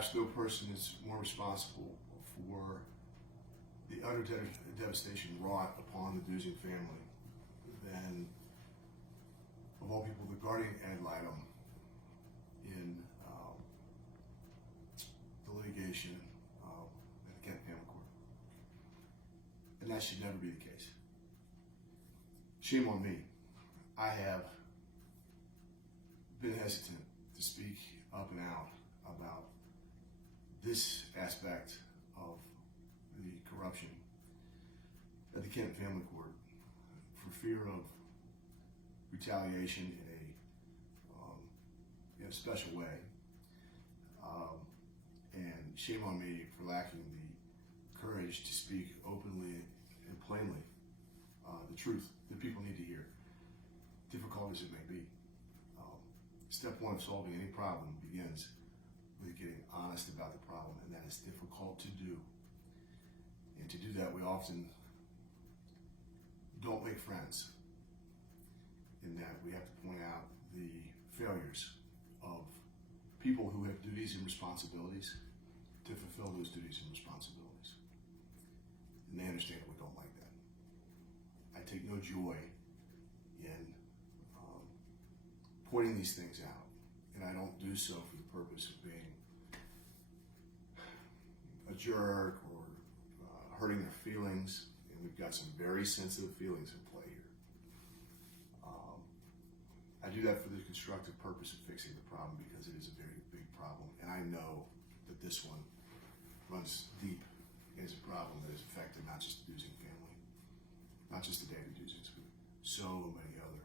perhaps no person is more responsible for the utter devastation wrought upon the Duzing family than, of all people, the guardian ad litem in the litigation at the Kenton Family Court. And that should never be the case. Shame on me. I have been hesitant to speak up and out about this aspect of the corruption at the Kenton Family Court for fear of retaliation in a special way. And shame on me for lacking the courage to speak openly and plainly the truth that people need to hear, difficult as it may be. Step one of solving any problem begins with getting honest about the problem, and that is difficult to do. And to do that, we often don't make friends, in that we have to point out the failures of people who have duties and responsibilities to fulfill those duties and responsibilities. And they understand that we don't like that. I take no joy in pointing these things out, and I don't do so for the purpose of being a jerk or hurting their feelings. And we've got some very sensitive feelings in play here. I do that for the constructive purpose of fixing the problem, because it is a very big problem, and I know that this one runs deep and is a problem that has affected not just the Duzing family, not just the David Duzings, but so many other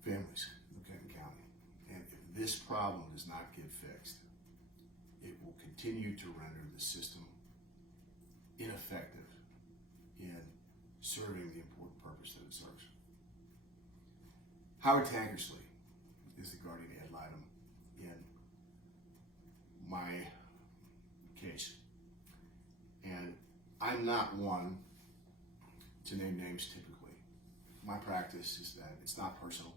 families in Kenton County. And if this problem does not get fixed, it will continue to render the system ineffective in serving the important purpose that it serves. Howard Tankersley is the guardian ad litem in my case. And I'm not one to name names typically. My practice is that it's not personal,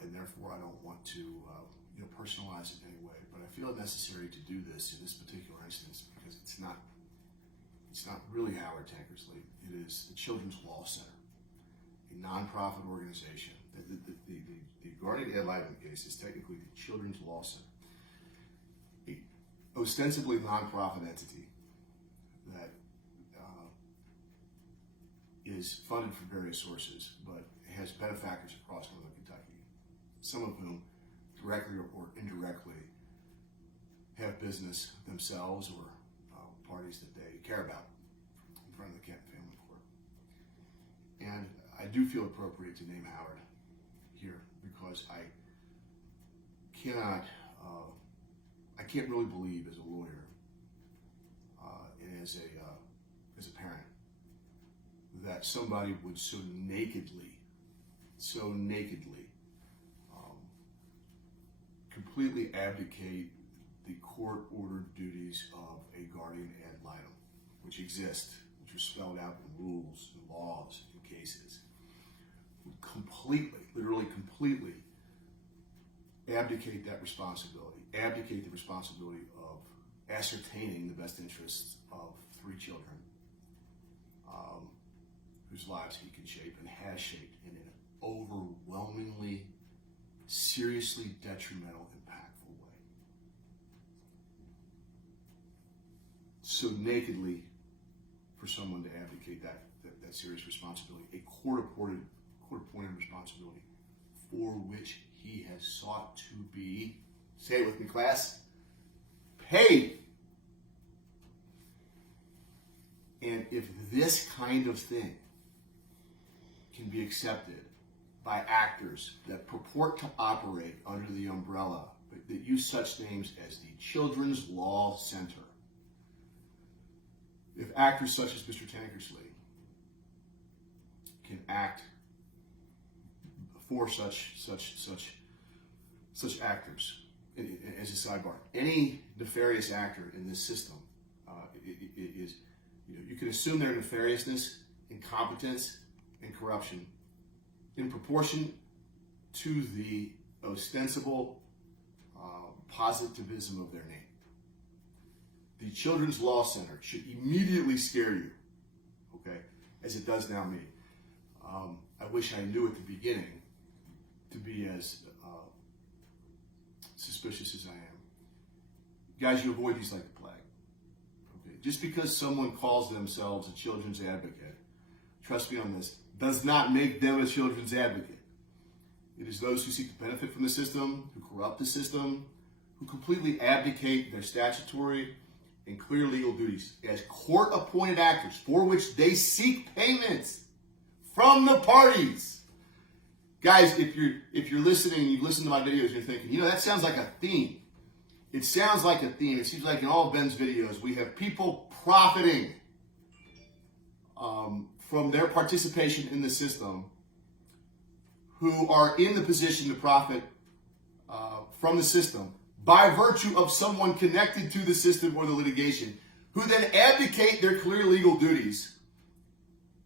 and therefore I don't want to personalize it in any way. But I feel it necessary to do this in this particular instance, because it's not really Howard Tankersley. It is the Children's Law Center, a nonprofit organization. The guardian ad litem case is technically the Children's Law Center, a ostensibly nonprofit entity that is funded from various sources, but has benefactors across northern Kentucky, some of whom directly or indirectly have business themselves or parties that they care about in front of the Kenton Family Court. And I do feel appropriate to name Howard here, because I can't really believe as a lawyer and as a parent that somebody would so nakedly completely abdicate the court-ordered duties of a guardian ad litem, which exist, which are spelled out in rules and laws and cases, would completely, literally completely abdicate that responsibility, abdicate the responsibility of ascertaining the best interests of 3 children whose lives he can shape and has shaped in an overwhelmingly, seriously detrimental, impactful way. So nakedly, for someone to abdicate that serious responsibility, a court-appointed responsibility for which he has sought to be, say it with me, class, paid. And if this kind of thing can be accepted by actors that purport to operate under the umbrella, that use such names as the Children's Law Center, if actors such as Mr. Tankersley can act for such actors, as a sidebar, any nefarious actor in this system is, you can assume their nefariousness, incompetence, and corruption in proportion to the ostensible positivism of their name. The Children's Law Center should immediately scare you, okay, as it does now me. I wish I knew at the beginning to be as suspicious as I am. Guys, you avoid these like the plague. Okay? Just because someone calls themselves a children's advocate, trust me on this, does not make them a children's advocate. It is those who seek to benefit from the system, who corrupt the system, who completely abdicate their statutory and clear legal duties as court-appointed actors for which they seek payments from the parties. Guys, if you're listening, you've listened to my videos, and you're thinking, that sounds like a theme. It sounds like a theme. It seems like in all Ben's videos, we have people profiting from their participation in the system who are in the position to profit from the system by virtue of someone connected to the system or the litigation, who then abdicate their clear legal duties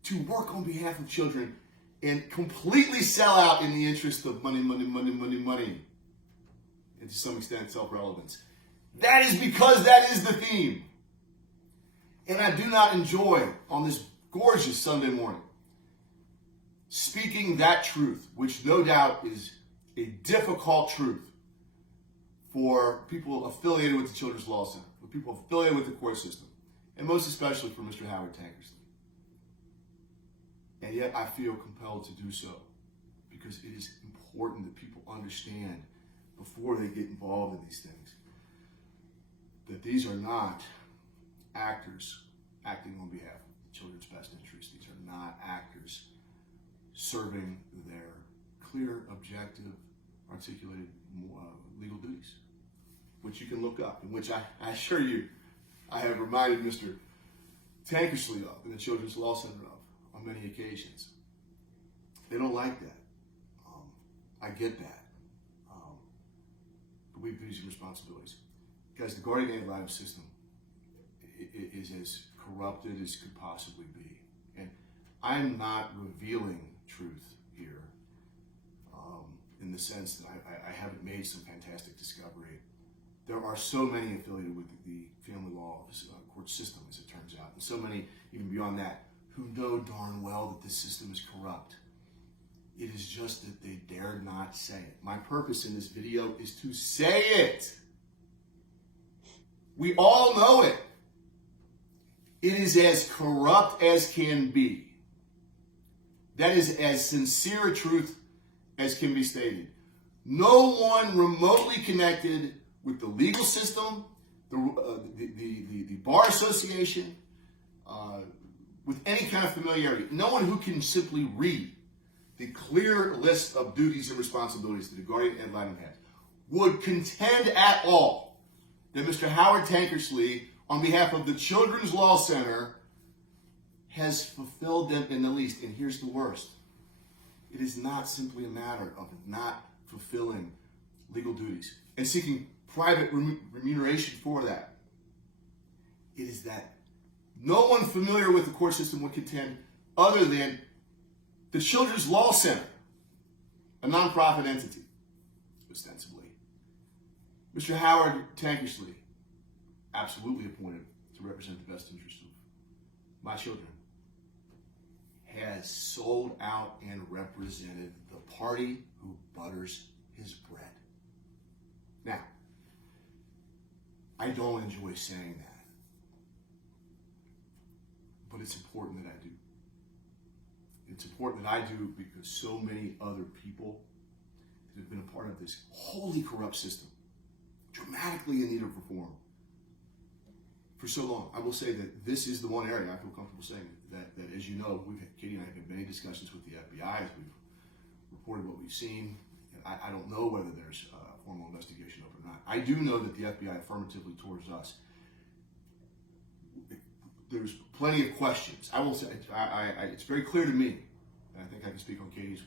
to work on behalf of children and completely sell out in the interest of money, money, money, money, money, and to some extent self-relevance. That is because that is the theme. And I do not enjoy, on this gorgeous Sunday morning, speaking that truth, which no doubt is a difficult truth for people affiliated with the Children's Law Center, for people affiliated with the court system, and most especially for Mr. Howard Tankersley. And yet I feel compelled to do so because it is important that people understand before they get involved in these things that these are not actors acting on behalf of the children's best interests. These are not actors serving their clear, objective, articulated legal duties, which you can look up, and which I assure you I have reminded Mr. Tankersley of and the Children's Law Center of on many occasions. They don't like that. I get that. But we have duties and responsibilities. Guys, the guardian ad litem system is as corrupted as could possibly be. And I'm not revealing truth here in the sense that I haven't made some fantastic discovery. There are so many affiliated with the family law court system, as it turns out, and so many, even beyond that, who know darn well that this system is corrupt. It is just that they dare not say it. My purpose in this video is to say it. We all know it. It is as corrupt as can be. That is as sincere a truth as can be stated. No one remotely connected with the legal system, the Bar Association, with any kind of familiarity, no one who can simply read the clear list of duties and responsibilities that the guardian ad litem has would contend at all that Mr. Howard Tankersley, on behalf of the Children's Law Center, has fulfilled them in the least. And here's the worst. It is not simply a matter of not fulfilling legal duties and seeking private remuneration for that. It is that no one familiar with the court system would contend other than the Children's Law Center, a nonprofit entity, ostensibly. Mr. Howard Tankersley, absolutely appointed to represent the best interests of my children, has sold out and represented the party who butters his bread. Now, I don't enjoy saying that, but it's important that I do. It's important that I do because so many other people that have been a part of this wholly corrupt system, dramatically in need of reform, for so long. I will say that this is the one area I feel comfortable saying that as you know, Katie and I have had many discussions with the FBI as we've reported what we've seen. And I don't know whether there's a formal investigation of it or not. I do know that the FBI affirmatively towards us, there's plenty of questions. I will say, it's very clear to me, and I think I can speak on Katie's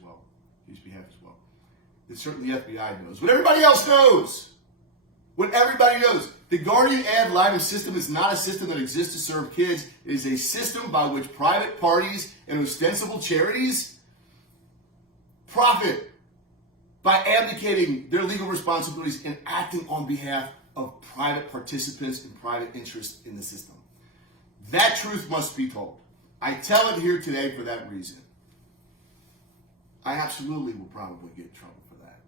behalf as well, that certainly the FBI knows what everybody else knows. What everybody knows. The guardian ad litem system is not a system that exists to serve kids. It is a system by which private parties and ostensible charities profit by abdicating their legal responsibilities and acting on behalf of private participants and private interests in the system. That truth must be told. I tell it here today for that reason. I absolutely will probably get in trouble for that.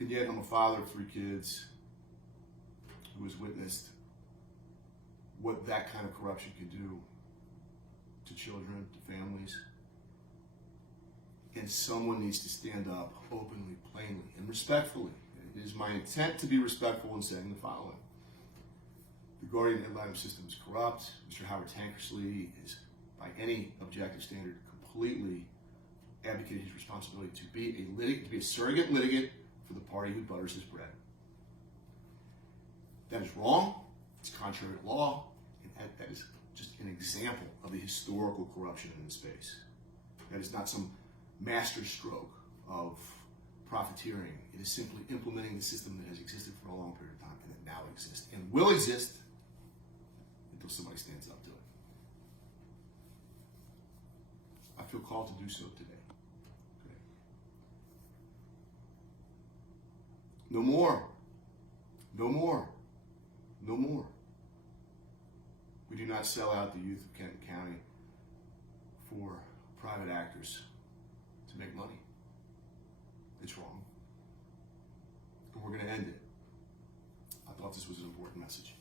And yet I'm a father of 3 kids who has witnessed what that kind of corruption can do to children, to families. And someone needs to stand up openly, plainly, and respectfully. It is my intent to be respectful in saying the following. The Guardian ad litem system is corrupt. Mr. Howard Tankersley is, by any objective standard, completely abdicated his responsibility to be a surrogate litigant for the party who butters his bread. That is wrong. It's contrary to law. And that is just an example of the historical corruption in this space. That is not some master stroke of profiteering. It is simply implementing the system that has existed for a long period of time and that now exists and will exist until somebody stands up to it. I feel called to do so today. Okay. No more. No more. No more. We do not sell out the youth of Kenton County for private actors to make money. It's wrong. And we're going to end it. I thought this was an important message.